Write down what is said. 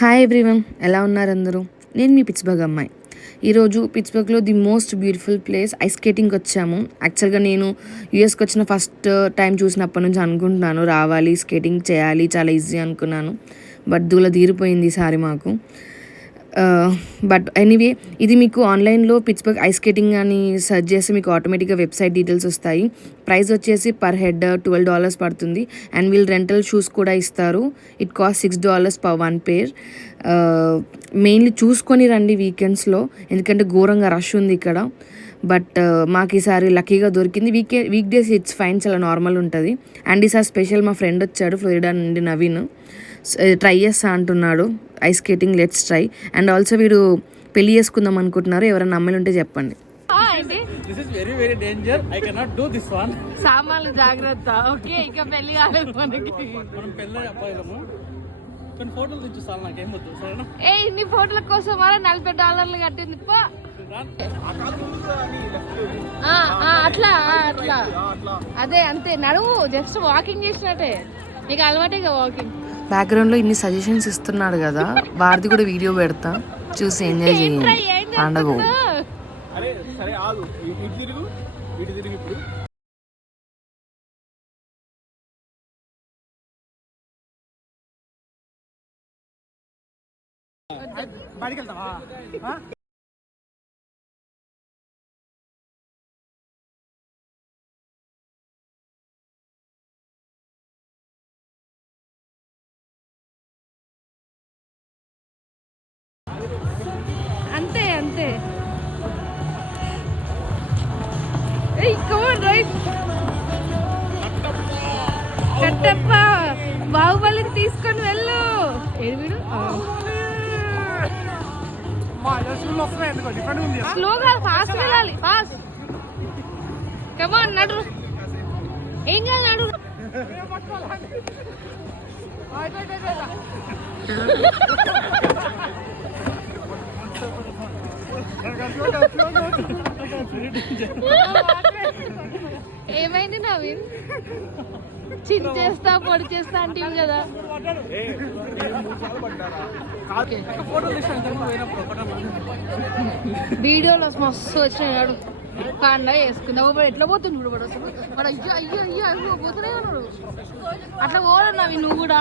Hi everyone, ఎలా ఉన్నారు అందరూ? నేను మీ పిట్స్బర్గ్ అమ్మాయి. ఈరోజు పిట్స్బర్గ్లో the most beautiful place ice స్కేటింగ్కి వచ్చాము. యాక్చువల్గా నేను యూఎస్కి వచ్చిన ఫస్ట్ టైం చూసినప్పటి నుంచి అనుకుంటున్నాను రావాలి, స్కేటింగ్ చేయాలి, చాలా ఈజీ అనుకున్నాను. బట్ దూల తీరిపోయింది ఈసారి మాకు. బట్ ఎనీవే, ఇది మీకు ఆన్లైన్లో పిట్స్బర్గ్ ఐస్ స్కేటింగ్ అని సెర్చ్ చేస్తే మీకు ఆటోమేటిక్గా వెబ్సైట్ డీటెయిల్స్ వస్తాయి. ప్రైస్ వచ్చేసి పర్ హెడ్ $12 పడుతుంది. అండ్ వీళ్ళు రెంటల్ షూస్ కూడా ఇస్తారు. It cost $6 per one pair. Mainly చూసుకొని రండి వీకెండ్స్లో, ఎందుకంటే ఘోరంగా రష్ ఉంది ఇక్కడ. బట్ మాకు ఈసారి లక్కీగా దొరికింది. వీక్ డేస్ ఇట్స్ ఫైన్, చాలా నార్మల్ ఉంటుంది. అండ్ ఈసారి స్పెషల్ మా ఫ్రెండ్ వచ్చాడు ఫ్లోరిడా నుండి, నవీన్. ట్రై చేస్తా అంటున్నాడు ice skating, let's try. And also వీడు పెళ్లి చేసుకుందాం అనుకుంటున్నారు. ఎవరైనా అమ్మాయిలు ఉంటే చెప్పండి. సామాన్లు జాగ్రత్త, ఓకే? ఇక పెళ్లి కాలేదు మనకి. ఏ ఇన్ని ఫోటోల కోసం $40 కట్టింది. అట్లా అట్లా అదే అంతే, నడువు జస్ట్ వాకింగ్ చేసినట్టే. నీకు అలవాటేగా వాకింగ్. బ్యాక్గ్రౌండ్లో ఇన్ని సజెషన్స్ ఇస్తున్నాడు కదా, వారిది కూడా వీడియో పెడతా, చూసి ఎంజాయ్ చేయండి పండగ. అంతే అంతే. కట్టప్ప బాహుబలిని తీసుకొని వెళ్ళు. ఏడు స్లోగా, ఫాస్ట్ వెళ్ళాలి, ఫాస్ట్. కమాన్ నడు, ఏం కాదు నడు. ఏమైంది నవీన్? చించేస్తా పొడి చేస్తా అంటీవి కదా. వీడియోలో మస్తు వచ్చినాడు. కాండ వేసుకుందా ఎట్లా పోతుంది ఇప్పుడు అసలు. అయ్యో అయ్యో అయ్యో పోతున్నాయి అన్నాడు. అట్లా పోరా నవీన్ నువ్వు కూడా.